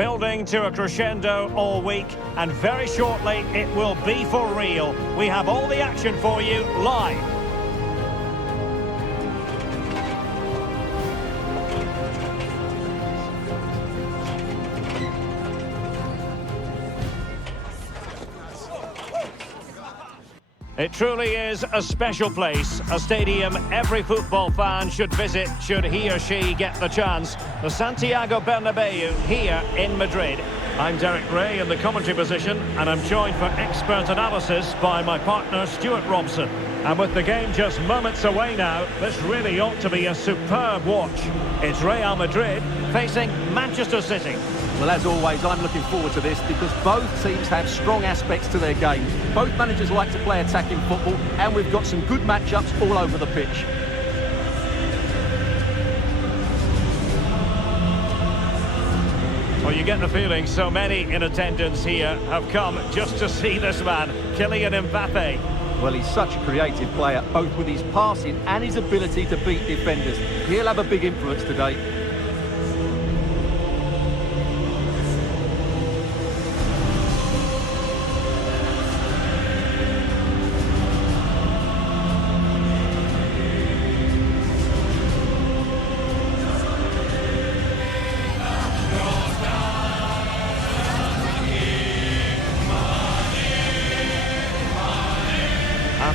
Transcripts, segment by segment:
building to a crescendo all week, and very shortly it will be for real. We have all the action for you live. It truly is a special place, a stadium every football fan should visit should he or she get the chance. The Santiago Bernabeu here in Madrid. I'm Derek Ray in the commentary position, and I'm joined for expert analysis by my partner Stuart Robson. And with the game just moments away now, this really ought to be a superb watch. It's Real Madrid facing Manchester City. Well, as always, I'm looking forward to this because both teams have strong aspects to their game. Both managers like to play attacking football, and we've got some good matchups all over the pitch. Well, you get the feeling so many in attendance here have come just to see this man, Kylian Mbappe. Well, he's such a creative player, both with his passing and his ability to beat defenders. He'll have a big influence today.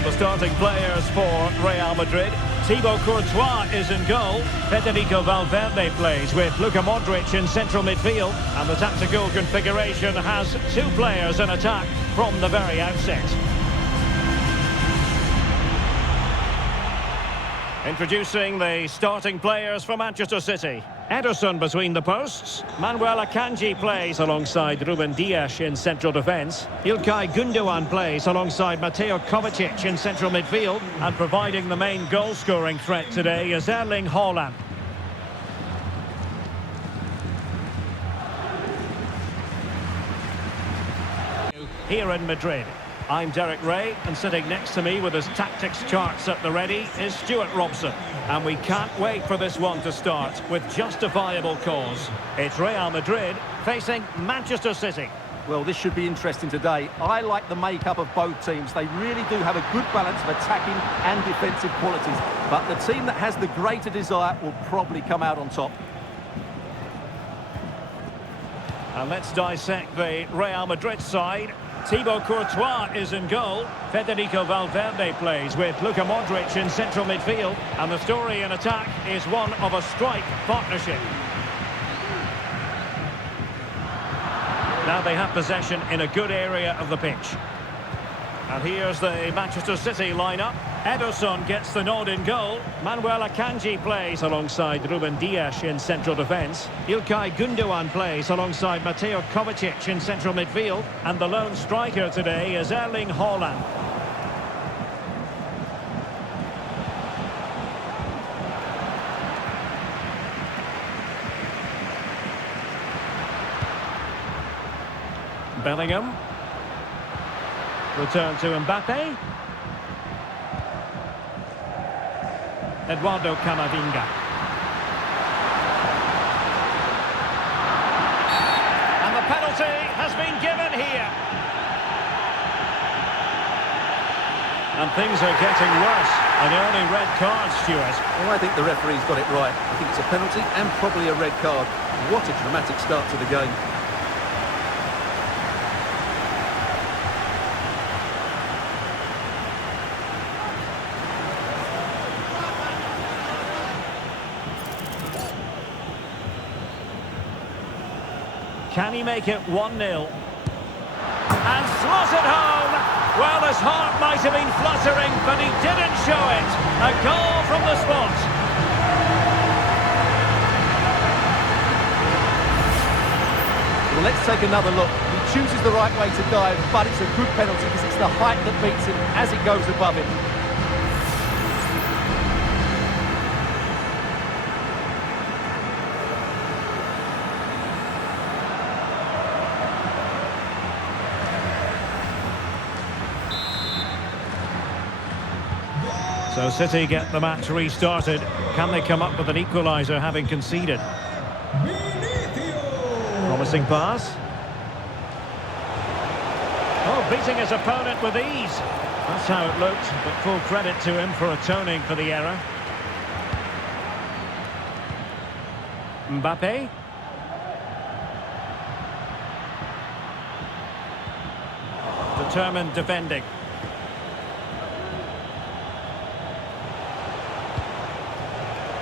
The starting players for Real Madrid. Thibaut Courtois is in goal. Federico Valverde plays with Luka Modric in central midfield. And the tactical configuration has two players in attack from the very outset. Introducing the starting players for Manchester City. Ederson between the posts. Manuel Akanji plays alongside Ruben Dias in central defence. İlkay Gündoğan plays alongside Mateo Kovacic in central midfield. And providing the main goal-scoring threat today is Erling Haaland. Here in Madrid. I'm Derek Ray, and sitting next to me with his tactics charts at the ready is Stuart Robson. And we can't wait for this one to start with justifiable cause. It's Real Madrid facing Manchester City. Well, this should be interesting today. I like the makeup of both teams. They really do have a good balance of attacking and defensive qualities. But the team that has the greater desire will probably come out on top. And let's dissect the Real Madrid side. Thibaut Courtois is in goal. Federico Valverde plays with Luka Modric in central midfield. And the story in attack is one of a strike partnership. Now they have possession in a good area of the pitch. And here's the Manchester City lineup. Ederson gets the nod in goal. Manuel Akanji plays alongside Ruben Dias in central defence. İlkay Gündoğan plays alongside Mateo Kovacic in central midfield. And the lone striker today is Erling Haaland. Bellingham. Return to Mbappe. Eduardo Camavinga. And the penalty has been given here. And things are getting worse. An early red card, Stuart. Well, I think the referee's got it right. I think it's a penalty and probably a red card. What a dramatic start to the game. Can he make it 1-0? And slots it home! Well, his heart might have been fluttering, but he didn't show it. A goal from the spot. Well, let's take another look. He chooses the right way to dive, but it's a good penalty because it's the height that beats him as it goes above him. So City get the match restarted. Can they come up with an equaliser having conceded? Promising pass. Oh, beating his opponent with ease. That's how it looked, but full credit to him for atoning for the error. Mbappe. Determined defending.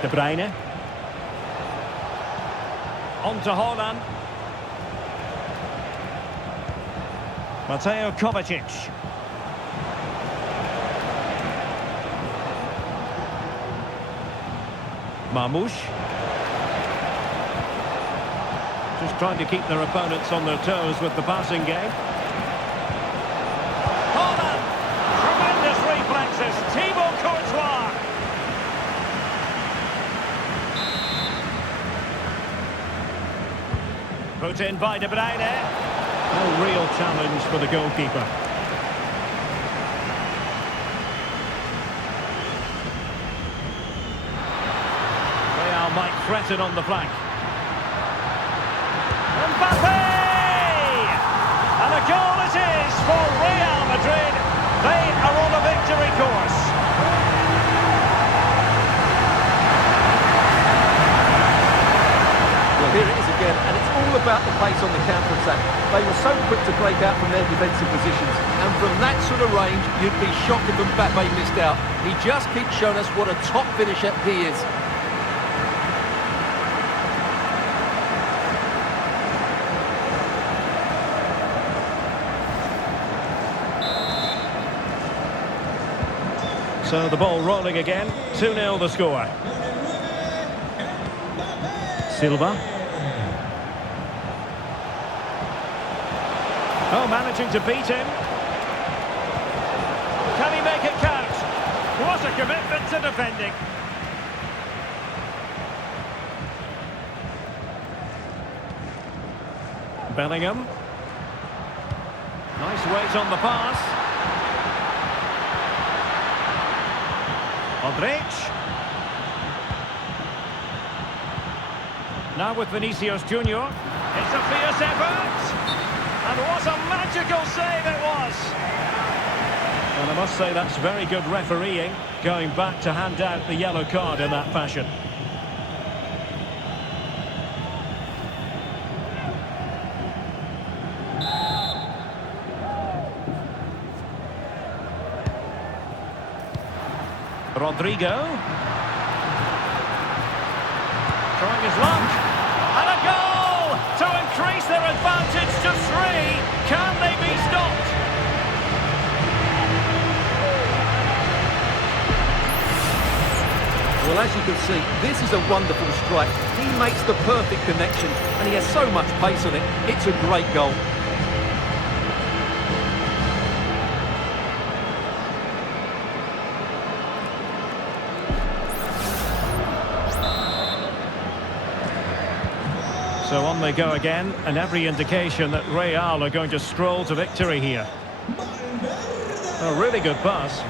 De Bruyne. On to Haaland. Mateo Kovacic. Marmoush. Just trying to keep their opponents on their toes with the passing game. Haaland! Tremendous reflexes. Thibaut Courtois. Put in by De Bruyne. No real challenge for the goalkeeper. Real might threaten on the flank. Mbappe! And a goal it is for Real Madrid. They are on a victory course. Well, here it is again, and it's all about the pace on the counter-attack. They were so quick to break out from their defensive positions, and from that sort of range, you'd be shocked if Mbappe missed out. He just keeps showing us what a top finisher he is. So the ball rolling again, 2-0 the score. Silva. Oh, managing to beat him. Can he make it count? What a commitment to defending. Bellingham. Nice weight on the pass. Modric. Now with Vinicius Junior. It's a fierce effort. And what a magical save it was. And I must say that's very good refereeing, going back to hand out the yellow card in that fashion. Rodrigo. Trying his luck. And a goal to increase their advantage to 3. Can they be stopped? Well, as you can see, this is a wonderful strike. He makes the perfect connection, and he has so much pace on it. It's a great goal. So on they go again, and every indication that Real are going to stroll to victory here. A really good pass.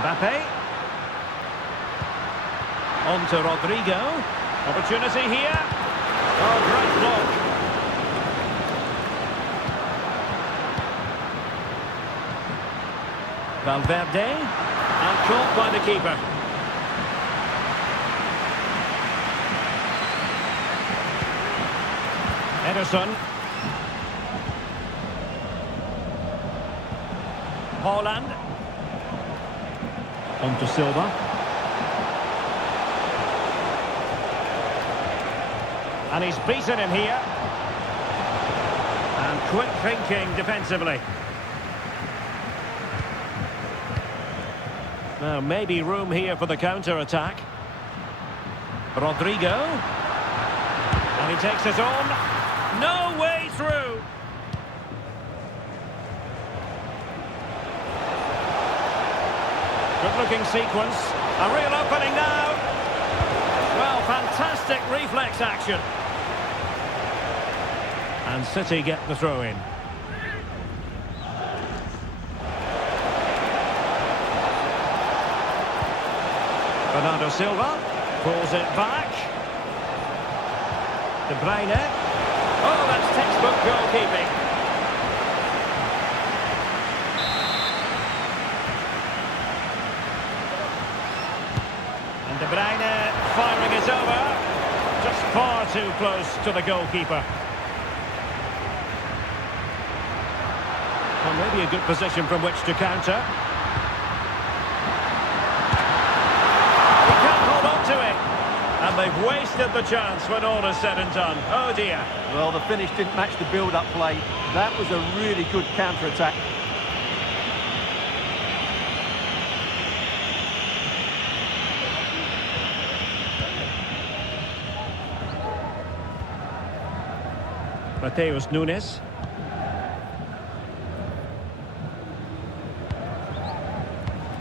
Mbappe. On to Rodrigo. Opportunity here. Oh, great block. Valverde. And caught by the keeper. Ederson. Haaland. On to Silva. And he's beaten him here. And quick thinking defensively. Now maybe room here for the counter-attack. Rodrigo. And he takes it on. No way through. Good-looking sequence. A real opening now. Well, fantastic reflex action. And City get the throw-in. Bernardo Silva pulls it back. De Bruyne. Oh, that's textbook goalkeeping. And De Bruyne firing it over. Just far too close to the goalkeeper. Well, maybe a good position from which to counter. He can't hold on to it. And they've wasted the chance when all is said and done. Oh dear. Well, the finish didn't match the build-up play. That was a really good counter-attack. Mateus Nunes.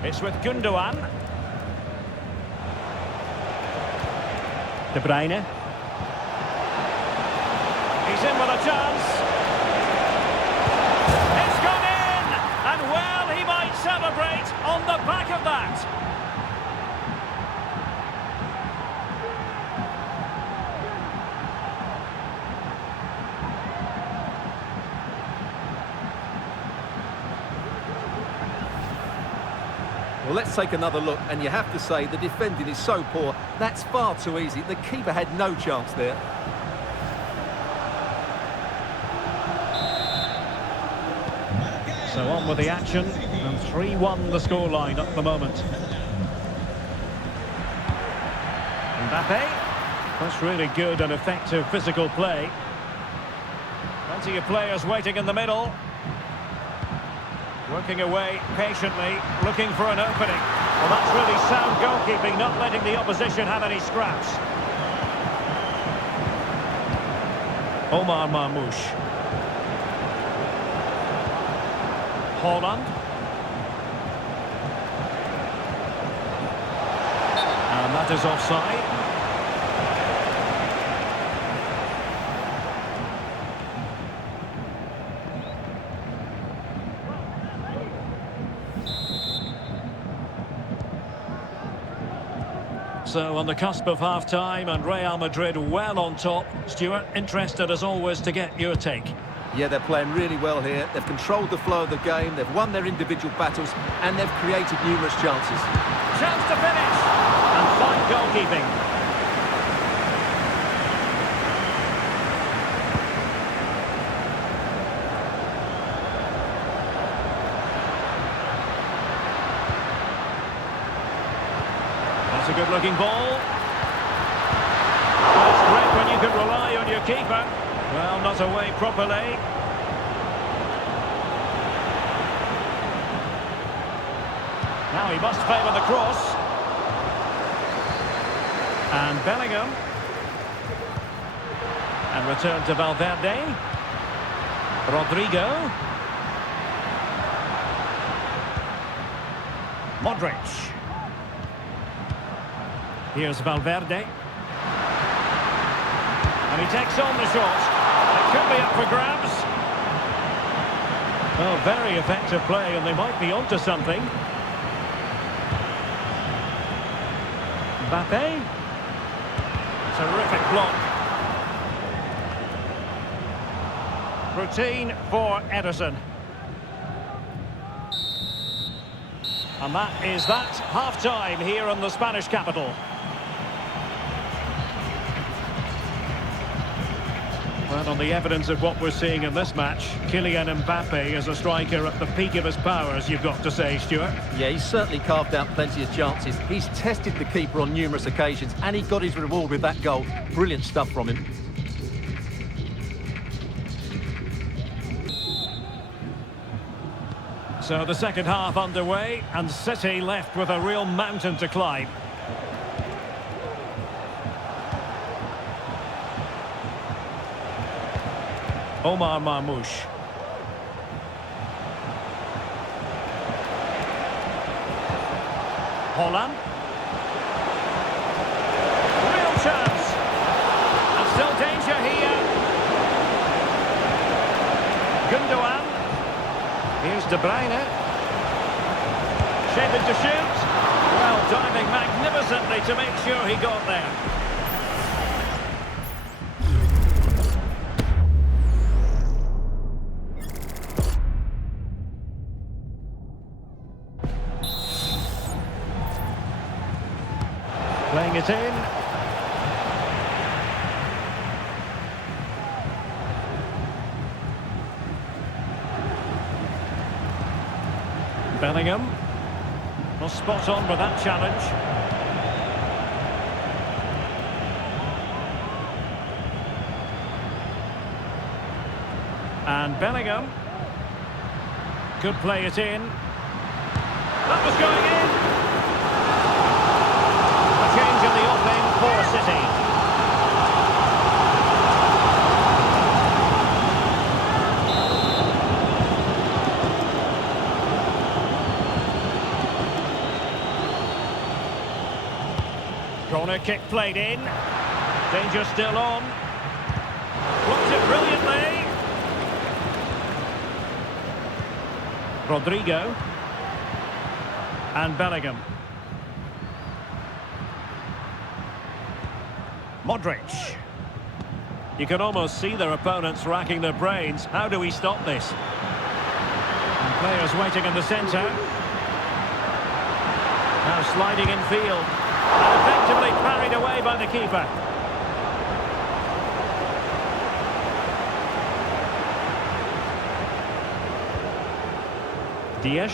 It's with Gundogan. De Bruyne. He's in with a chance. It's gone in! And well, he might celebrate on the back of that. Well, let's take another look, and you have to say the defending is so poor. That's far too easy. The keeper had no chance there. So on with the action, and 3-1 the scoreline at the moment. Mbappe. That's really good and effective physical play. Plenty of players waiting in the middle. Working away patiently, looking for an opening. Well, that's really sound goalkeeping, not letting the opposition have any scraps. Omar Marmoush. Haaland. And that is offside. So on the cusp of half-time and Real Madrid well on top. Stuart, interested as always to get your take. Yeah, they're playing really well here. They've controlled the flow of the game, they've won their individual battles, and they've created numerous chances. Chance to finish! And fine goalkeeping. That's a good-looking ball. Well, it's great when you can rely on your keeper. Well, not away properly. Now he must favour the cross. And Bellingham. And return to Valverde. Rodrigo. Modric. Here's Valverde. And he takes on the shot. It could be up for grabs. Well, very effective play, and they might be onto something. Mbappe. Terrific block. Routine for Ederson. And that is that. Half-time here in the Spanish capital. Well, on the evidence of what we're seeing in this match, Kylian Mbappe is a striker at the peak of his powers, you've got to say, Stuart. Yeah, he's certainly carved out plenty of chances. He's tested the keeper on numerous occasions, and he got his reward with that goal. Brilliant stuff from him. So the second half underway, and City left with a real mountain to climb. Omar Marmoush. Haaland. Real chance. And still danger here. Gundogan. Here's De Bruyne. Shaping to shoot. Well, diving magnificently to make sure he got there. Putting it in. Bellingham. Well, spot on with that challenge. And Bellingham could play it in. That was going in. A change in the opening for City. Corner kick played in. Danger still on. Blocked it brilliantly. Rodrigo. And Bellingham. Modric. You can almost see their opponents racking their brains. How do we stop this? And players waiting in the centre. Now sliding in field. And effectively parried away by the keeper. Diaz.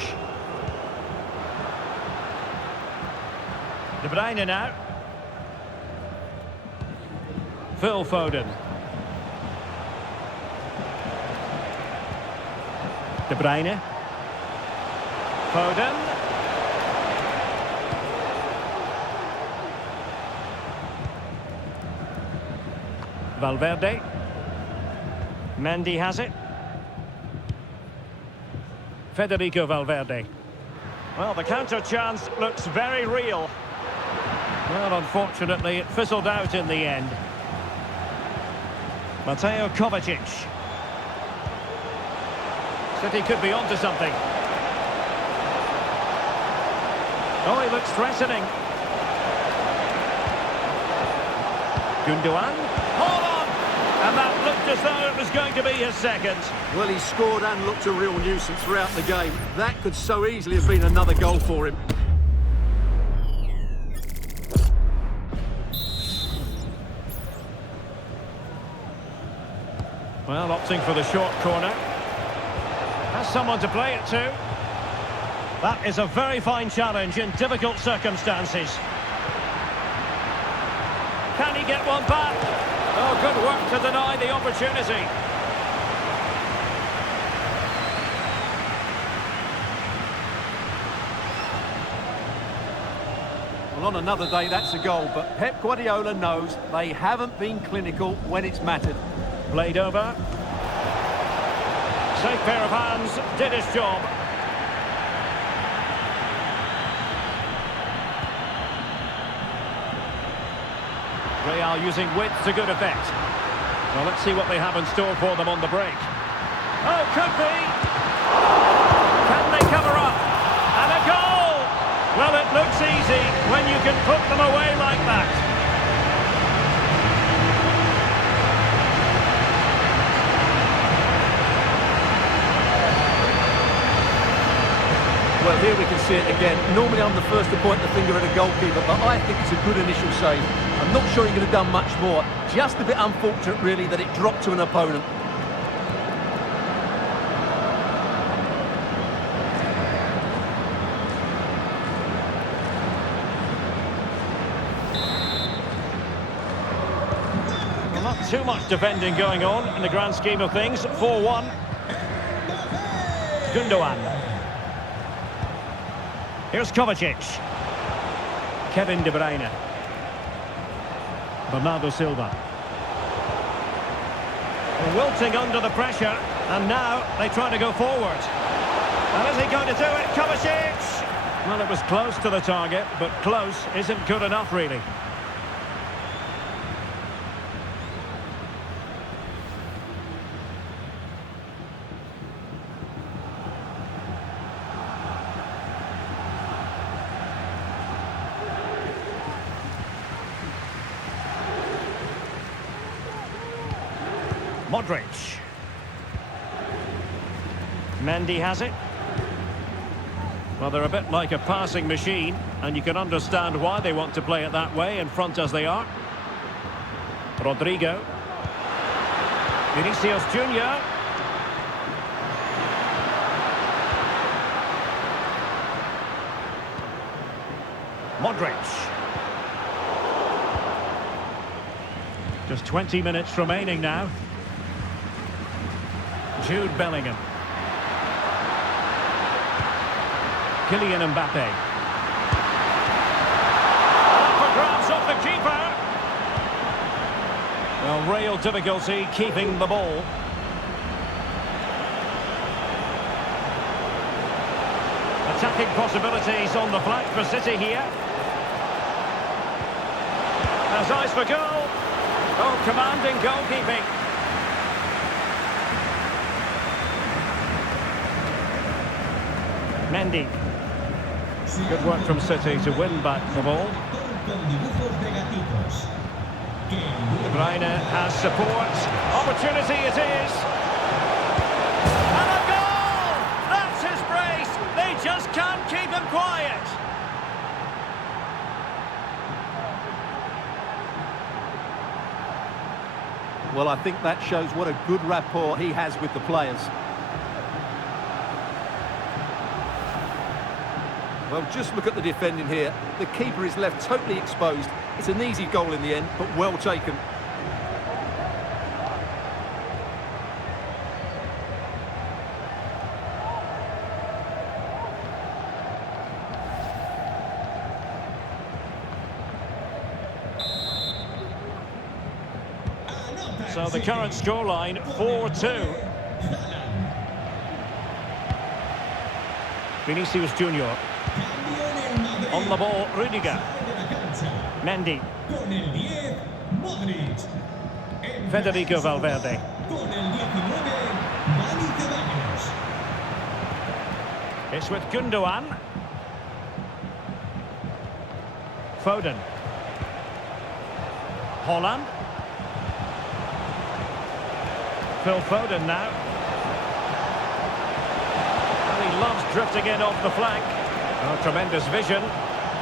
De Bruyne now. Phil Foden. De Bruyne. Foden. Valverde. Mendy has it. Federico Valverde. Well, the counter chance looks very real. Well, unfortunately, it fizzled out in the end. Mateo Kovacic. City could be onto something. Oh, he looks threatening. Gundogan. Hold on! And that looked as though it was going to be his second. Well, he scored and looked a real nuisance throughout the game. That could so easily have been another goal for him. Well, opting for the short corner. Has someone to play it to. That is a very fine challenge in difficult circumstances. Can he get one back? Oh, good work to deny the opportunity. Well, on another day, that's a goal, but Pep Guardiola knows they haven't been clinical when it's mattered. Played over. Safe pair of hands, did his job. Real using width to good effect. Well, let's see what they have in store for them on the break. Oh, could be! Can they cover up? And a goal! Well, it looks easy when you can put them away like that. Well, here we can see it again. Normally I'm the first to point the finger at a goalkeeper, but I think it's a good initial save. I'm not sure he could have done much more. Just a bit unfortunate, really, that it dropped to an opponent. Well, not too much defending going on in the grand scheme of things. 4-1. Gundogan. Here's Kovacic. Kevin De Bruyne. Bernardo Silva. Wilting under the pressure, and now they try to go forward. And is he going to do it? Kovacic! Well, it was close to the target, but close isn't good enough, really. Modric. Mendy has it. Well, they're a bit like a passing machine. and you can understand why they want to play it that way, in front as they are. Rodrigo. Vinicius Junior. Modric. Just 20 minutes remaining now. Jude Bellingham. Kylian Mbappe. Up for grabs off the keeper. Well, real difficulty keeping the ball. Attacking possibilities on the flank for City here. Has eyes for goal. Oh, commanding goalkeeping. Mendy. Good work from City to win back the ball. De Bruyne has support. Opportunity it is. And a goal! That's his brace. They just can't keep him quiet. Well, I think that shows what a good rapport he has with the players. Well, just look at the defending here. The keeper is left totally exposed. It's an easy goal in the end, but well taken. So the current scoreline, 4-2. Vinicius Junior. On the ball, Rudiger. Mendy. Federico Valverde. It's with Gundogan. Foden. Haaland. Phil Foden now. And he loves drifting in off the flank. Oh, tremendous vision.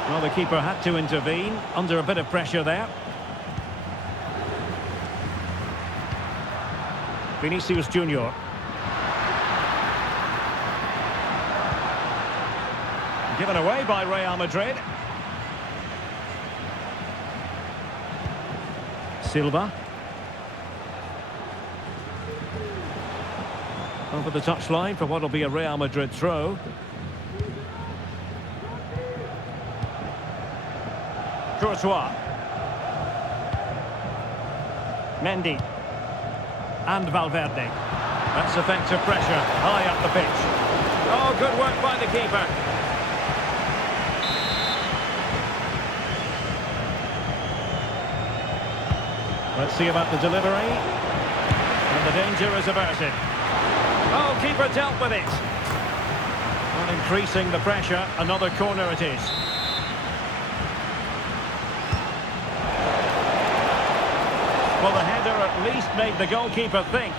Well, the keeper had to intervene under a bit of pressure there. Vinicius Junior. Given away by Real Madrid. Silva. Over the touchline for what will be a Real Madrid throw. Courtois. Mendy. And Valverde. That's effective pressure high up the pitch. Oh, good work by the keeper. Let's see about the delivery. And the danger is averted. Oh, keeper dealt with it. And increasing the pressure, another corner it is. Well, the header at least made the goalkeeper think.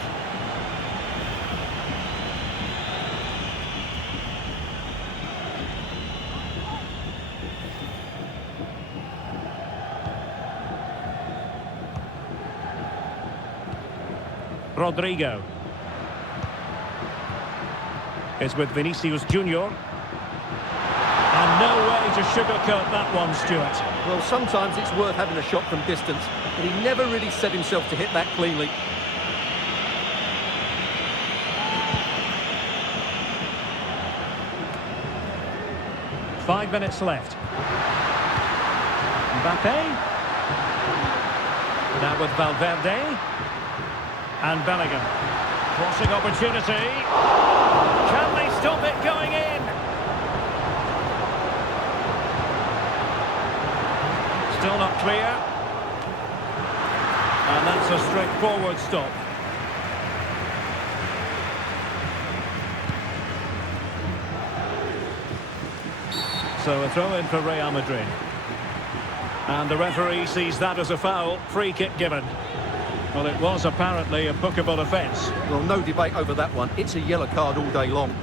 Rodrigo. Is with Vinicius Junior. And no way to sugarcoat that one, Stuart. Well, sometimes it's worth having a shot from distance, but he never really set himself to hit that cleanly. Five minutes left. Mbappe. Now with Valverde. And Bellingham. Crossing opportunity. Can they stop it going in? Still not clear. And that's a straightforward stop. So a throw in for Real Madrid. And the referee sees that as a foul. Free kick given. Well, it was apparently a bookable offence. Well, no debate over that one. It's a yellow card all day long.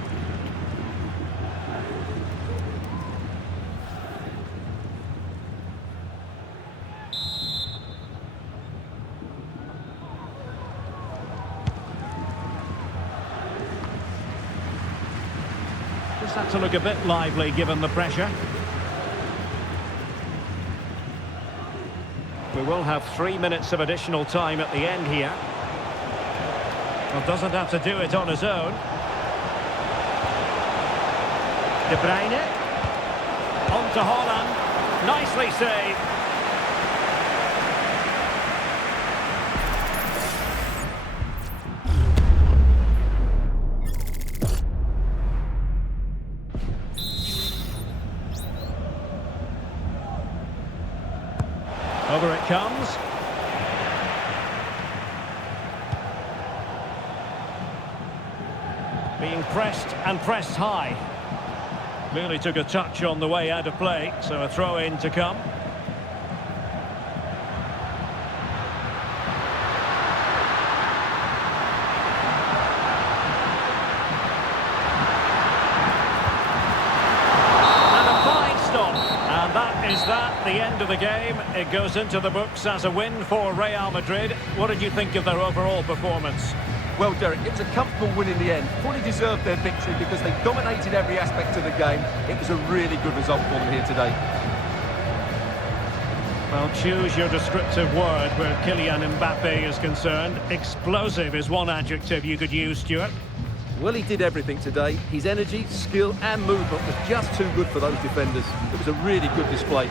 Just had to look a bit lively given the pressure. We will have 3 minutes of additional time at the end here. Well, doesn't have to do it on his own. De Bruyne. On to Haaland. Nicely saved. Over it comes. Being pressed and pressed high. Clearly took a touch on the way out of play, so a throw-in to come. The end of the game. It goes into the books as a win for Real Madrid. What did you think of their overall performance? Well, Derek, it was a comfortable win in the end. Fully deserved their victory because they dominated every aspect of the game. It was a really good result for them here today. Well, choose your descriptive word where Kylian Mbappe is concerned. Explosive is one adjective you could use, Stuart. Well, he did everything today. His energy, skill and movement was just too good for those defenders. It was a really good display.